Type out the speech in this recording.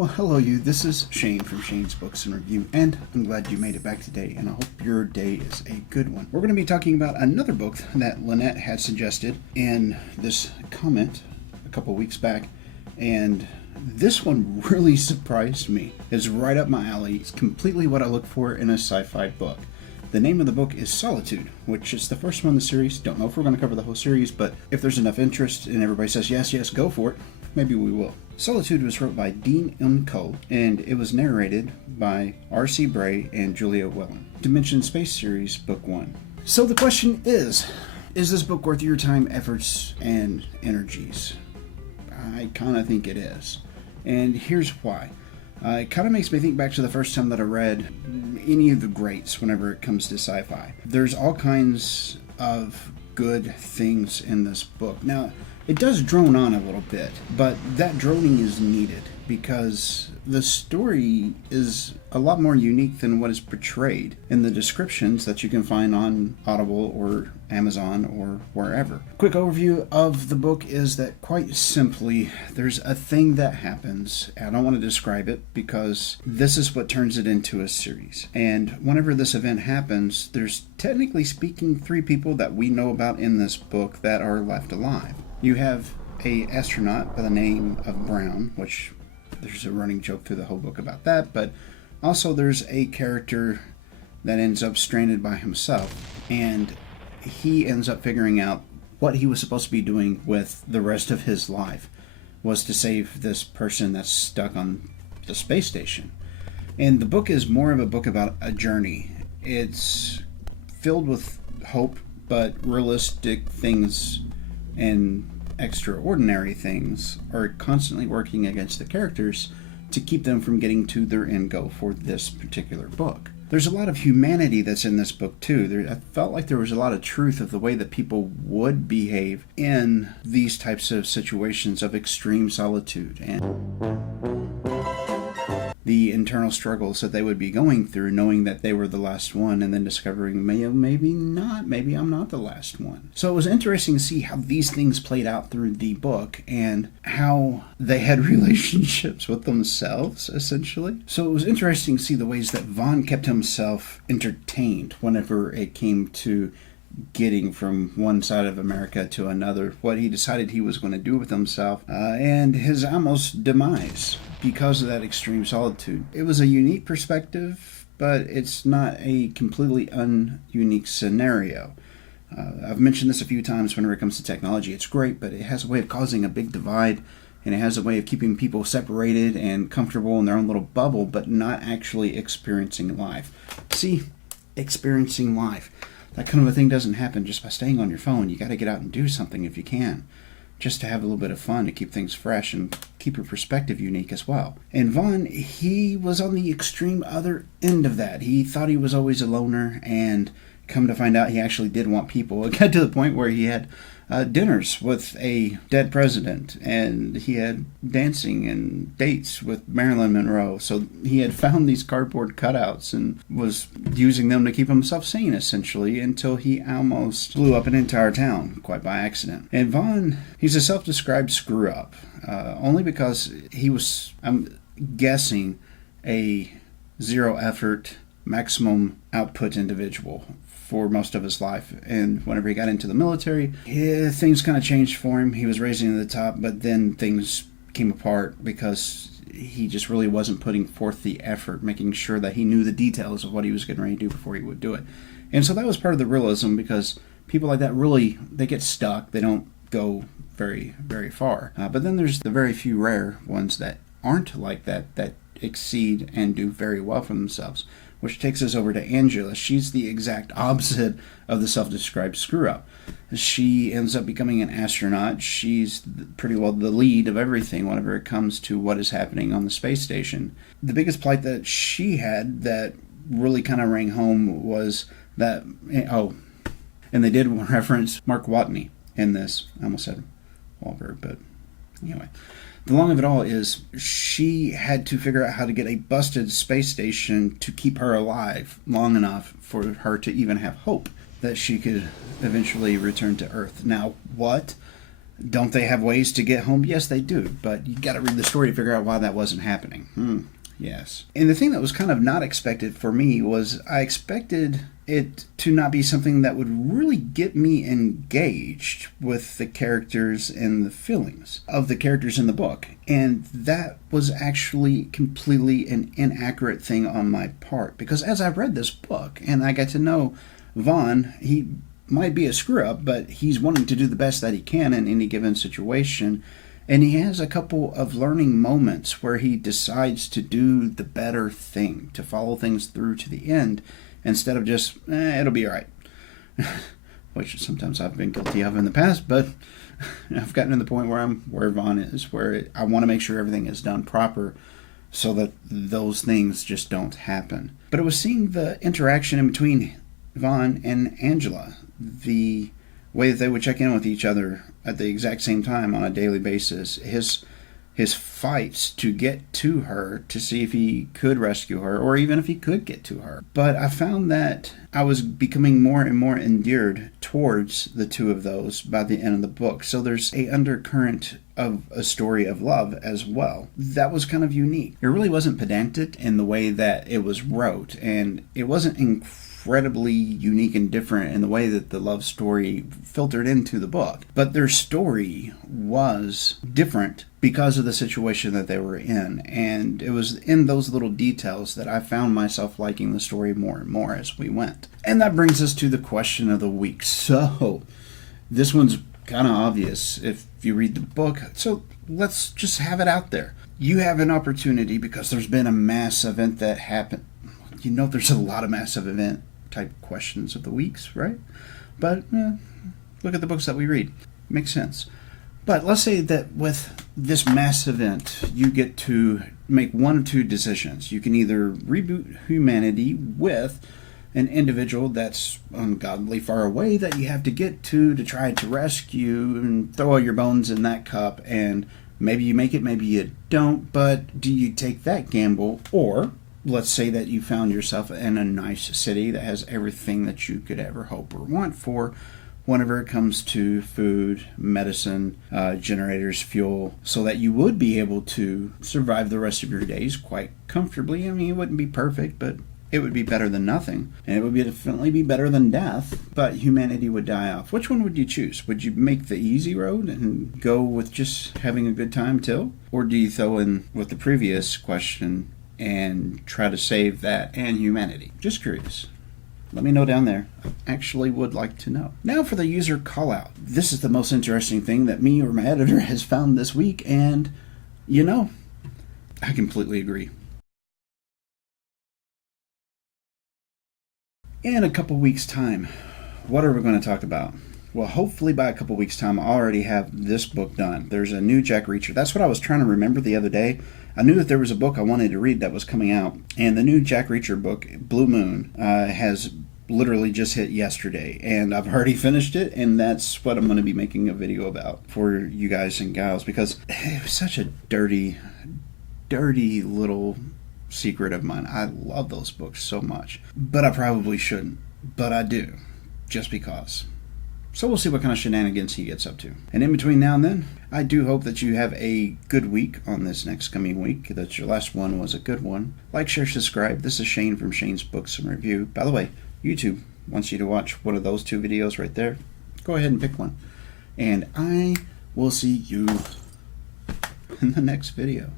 Well, hello you. This is Shane from Shane's Books and Review, and I'm glad you made it back today, and I hope your day is a good one. We're going to be talking about another book that Lynette had suggested in this comment a couple weeks back, and this one really surprised me. It's right up my alley. It's completely what I look for in a sci-fi book. The name of the book is Solitude, which is the first one in the series. Don't know if we're going to cover the whole series, but if there's enough interest and everybody says yes, yes, go for it, maybe we will. Solitude was wrote by Dean M. Cole, and it was narrated by R.C. Bray and Julia Whelan. Dimension Space Series, Book 1. So the question is this book worth your time, efforts, and energies? I kind of think it is. And here's why. It kind of makes me think back to the first time that I read any of the greats whenever it comes to sci-fi. There's all kinds of good things in this book. Now, it does drone on a little bit, but that droning is needed because the story is a lot more unique than what is portrayed in the descriptions that you can find on Audible or Amazon or wherever. Quick overview of the book is that quite simply, there's a thing that happens. I don't want to describe it because this is what turns it into a series. And whenever this event happens, there's technically speaking 3 people that we know about in this book that are left alive. You have an astronaut by the name of Brown, which there's a running joke through the whole book about that, but also there's a character that ends up stranded by himself, and he ends up figuring out what he was supposed to be doing with the rest of his life was to save this person that's stuck on the space station. And the book is more of a book about a journey. It's filled with hope, but realistic things and extraordinary things are constantly working against the characters to keep them from getting to their end goal for this particular book. There's a lot of humanity that's in this book too. I felt like there was a lot of truth of the way that people would behave in these types of situations of extreme solitude and the internal struggles that they would be going through, knowing that they were the last one and then discovering maybe not, maybe I'm not the last one. So it was interesting to see how these things played out through the book and how they had relationships with themselves, essentially. So it was interesting to see the ways that Vaughn kept himself entertained whenever it came to getting from one side of America to another, what he decided he was going to do with himself, and his almost demise because of that extreme solitude. It was a unique perspective, but it's not a completely ununique scenario. I've mentioned this a few times whenever it comes to technology. It's great, but it has a way of causing a big divide, and it has a way of keeping people separated and comfortable in their own little bubble, but not actually experiencing life. See, experiencing life. That kind of a thing doesn't happen just by staying on your phone. You got to get out and do something if you can, just to have a little bit of fun, to keep things fresh and keep your perspective unique as well. And Vaughn, he was on the extreme other end of that. He thought he was always a loner, and come to find out he actually did want people. It got to the point where he had dinners with a dead president, and he had dancing and dates with Marilyn Monroe. So he had found these cardboard cutouts and was using them to keep himself sane, essentially, until he almost blew up an entire town, quite by accident. And Vaughn, he's a self-described screw-up, only because he was, I'm guessing, a zero-effort, maximum output individual for most of his life. And whenever he got into the military, things kind of changed for him. He was raising to the top, but then things came apart because he just really wasn't putting forth the effort, making sure that he knew the details of what he was getting ready to do before he would do it. And so that was part of the realism, because people like that really, they get stuck. They don't go very, very far. But then there's the very few rare ones that aren't like that, that exceed and do very well for themselves. Which takes us over to Angela. She's the exact opposite of the self-described screw-up. She ends up becoming an astronaut. She's pretty well the lead of everything whenever it comes to what is happening on the space station. The biggest plight that she had that really kind of rang home was that, and they did reference Mark Watney in this. I almost said Wahlberg, but anyway. The long of it all is she had to figure out how to get a busted space station to keep her alive long enough for her to even have hope that she could eventually return to Earth. Now, what Don't they have ways to get home? Yes, they do, but you got to read the story to figure out why that wasn't happening. Yes. And the thing that was kind of not expected for me was I expected it to not be something that would really get me engaged with the characters and the feelings of the characters in the book. And that was actually completely an inaccurate thing on my part, because as I read this book and I got to know Vaughn, he might be a screw up, but he's wanting to do the best that he can in any given situation. And he has a couple of learning moments where he decides to do the better thing, to follow things through to the end, instead of just, it'll be all right. Which sometimes I've been guilty of in the past, but I've gotten to the point where Vaughn is, where I want to make sure everything is done proper so that those things just don't happen. But it was seeing the interaction in between Vaughn and Angela, the way that they would check in with each other at the exact same time on a daily basis, his fights to get to her to see if he could rescue her or even if he could get to her. But I found that I was becoming more and more endeared towards the two of those by the end of the book. So there's a undercurrent of a story of love as well. That was kind of unique. It really wasn't pedantic in the way that it was wrote, and it wasn't incredibly unique and different in the way that the love story filtered into the book. But their story was different because of the situation that they were in. And it was in those little details that I found myself liking the story more and more as we went. And that brings us to the question of the week. So this one's kind of obvious if you read the book. So let's just have it out there. You have an opportunity, because there's been a mass event that happened. You know, there's a lot of massive event type questions of the weeks, right? But look at the books that we read. Makes sense. But let's say that with this mass event, you get to make one of two decisions. You can either reboot humanity with an individual that's ungodly far away that you have to get to try to rescue and throw all your bones in that cup, and maybe you make it, maybe you don't, but do you take that gamble? Or let's say that you found yourself in a nice city that has everything that you could ever hope or want for whenever it comes to food, medicine, generators, fuel, so that you would be able to survive the rest of your days quite comfortably. I mean, it wouldn't be perfect, but it would be better than nothing. And it would definitely be better than death, but humanity would die off. Which one would you choose? Would you make the easy road and go with just having a good time till? Or do you throw in with the previous question and try to save that and humanity? Just curious. Let me know down there. I actually would like to know. Now for the user call out. This is the most interesting thing that me or my editor has found this week, and you know, I completely agree. In a couple weeks' time, what are we going to talk about? Well, hopefully by a couple weeks' time, I'll already have this book done. There's a new Jack Reacher. That's what I was trying to remember the other day. I knew that there was a book I wanted to read that was coming out, and the new Jack Reacher book, Blue Moon, has literally just hit yesterday, and I've already finished it, and that's what I'm going to be making a video about for you guys and gals, because it was such a dirty little secret of mine. I love those books so much, but I probably shouldn't, but I do, just because. So we'll see what kind of shenanigans he gets up to. And in between now and then, I do hope that you have a good week on this next coming week, that your last one was a good one. Like, share, subscribe. This is Shane from Shane's Books and Review. By the way, YouTube wants you to watch one of those two videos right there. Go ahead and pick one. And I will see you in the next video.